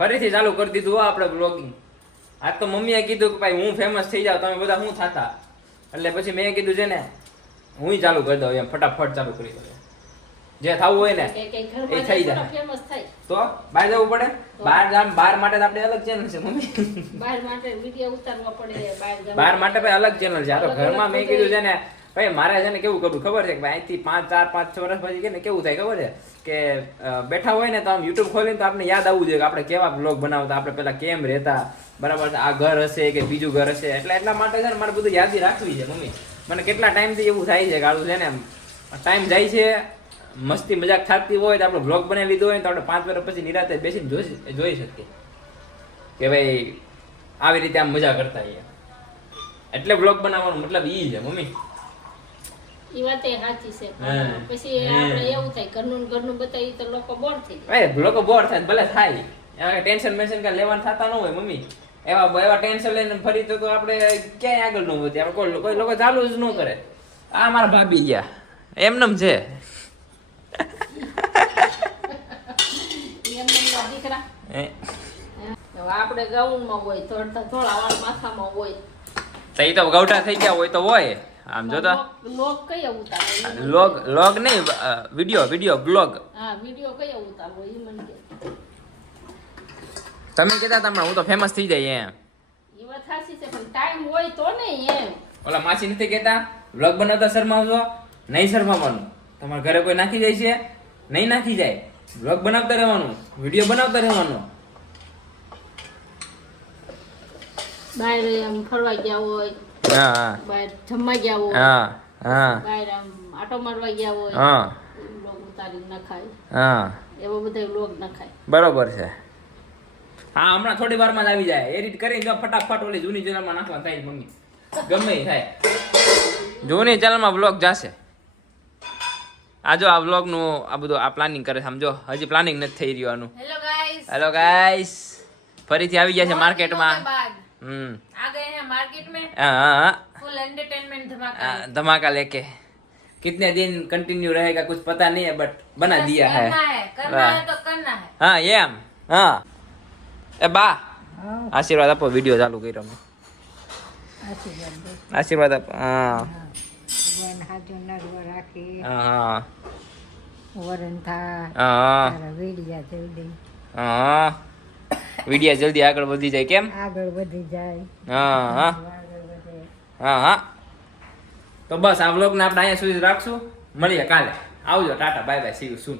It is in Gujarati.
ફરીથી ચાલુ કરી દીધું હો આપણે બ્લોગિંગ આજ તો મમ્મીએ કીધું કે ભાઈ હું ફેમસ થઈ જાઉં. તમે બધા હું થતા? એટલે પછી મેં કીધું છે ને હું ચાલુ કરી દઉં એમ ફટાફટ ચાલુ કરી દઉં. જે થવું હોય ને એ થઈ જાય. તો બહાર જવું પડે? બહાર જામ બહાર માટે તો આપણે અલગ ચેનલ છે મમ્મી. બહાર માટે વીડિયો ઉતારવા પડે બહાર બહાર માટે ભાઈ અલગ ચેનલ છે. આ તો ઘરમાં મેં કીધું છે ને ભાઈ મારે છે ને કેવું કરવું ખબર છે કે ભાઈ અહીંથી પાંચ ચાર પાંચ છ વર્ષ પછી ને કેવું થાય ખબર છે? કે બેઠા હોય ને તો આમ યુટ્યુબ ખોલીને તો આપણે યાદ આવવું જોઈએ કે આપણે કેવા બ્લોગ બનાવતા આપણે પેલા કેમ રહેતા બરાબર? આ ઘર હશે કે બીજું ઘર હશે? એટલે એટલા માટે છે ને મારે બધું યાદી રાખવી છે મમ્મી. મને કેટલા ટાઈમથી એવું થાય છે ગાળું છે ને ટાઈમ જાય છે મસ્તી મજાક થતી હોય તો આપણે બ્લોગ બનાવી લીધો હોય તો આપણે પાંચ વર્ષ પછી નિરાતે બેસીને જોઈ જોઈ શકીએ. કે ભાઈ આવી રીતે આમ મજા કરતા હોઈએ એટલે બ્લોગ બનાવવાનો મતલબ ઈ છે મમ્મી. ઈ વાત એ સાચી છે. પછી આપણે એવું થાય ઘરનું ઘરનું બતાવી તો લોકો બોર થઈ જાય. એ લોકો બોર થાય ભલે થાય. એમાં ટેન્શન મેન્શન કાંઈ લેવાનું થતા ન હોય મમ્મી. એવા એવા ટેન્શન લઈને ફરી તો આપણે ક્યાંય આગળ ન વધીએ. આપણે કોઈ લોકો ચાલુ જ ન કરે. આ મારા ભાભી ગયા. એમનેમ છે. આપણે ગાઉનમાં હોય થોડા થોડા માથામાં હોય. તો ઈ તો ગૌઠા થઈ ગયા હોય તો હોય. આમ જો તો. ઉતારે લોગ લોગ નહીં વીડિયો વિડિયો બ્લોગ. હા વીડિયો કયા હોય એ મને કે. તમે કહેતા તમને હું તો ફેમસ થઈ જાય એમ. ઈ વાત સાચી છે પણ ટાઈમ હોય તો નહીં એમ. ઓલા માસી નથી કહેતા? બ્લોગ બનાવતા શરમાવજો. નહીં શરમાવાનું તમારા ઘરે કોઈ નાખી જાય છે? નહીં નાખી જાય. બ્લોગ બનાવતા રહેવાનું વીડિયો બનાવતા રહેવાનો. બહાર આમ ફરવા ગયા હોય હા હા. બહાર જમવા ગયા હોય હા હા. બહાર આમ આટો મારવા ગયા હોય હા. લોગ ઉતારી નખાય. હા. એવો બધા લોગ નખાય. બરોબર છે. હા હમણાં થોડી વારમાં જ આવી જાય. એડિટ કરીને જો ફટાફટ ઓલી જૂની ચેનલમાં નાખવા થાય મમ્મી. ગમે થાય. જૂની ચેનલમાં બ્લોગ જાશે. આ જો આ બ્લોગનું આ બધું આ પ્લાનિંગ કરે છે સમજો હજી પ્લાનિંગ નથી થઈ રહ્યું આનું હેલો ગાઈસ હેલો ગાઈસ ફરીથી આવી ગયા છે માર્કેટમાં बाद હમ आ गए हैं मार्केट में हाँ हाँ हाँ फुल एंटरटेनमेंट धमाका हाँ, धमाका लेके कितने दिन कंटिन्यू रहेगा कुछ पता नहीं है बट बना दिया है करना है करना वाह. है तो करना है હા એમ હા એ બા આશીર્વાદ આપો વિડીયો ચાલુ કર્યો મેં આશીર્વાદ આપો હા ભગવાન હાજુ નરવો રાખી. હા. હા વરણ થા હા વેડિયા જલ્દી. હા. વીડિયો જલ્દી આગળ વધી જાય કેમ? આગળ વધી જાય. હા હા. હા તો બસ આ વ્લોગને આપણે અહીંયા સુધી રાખશું. મળીએ કાલે. આવજો tata bye bye see you soon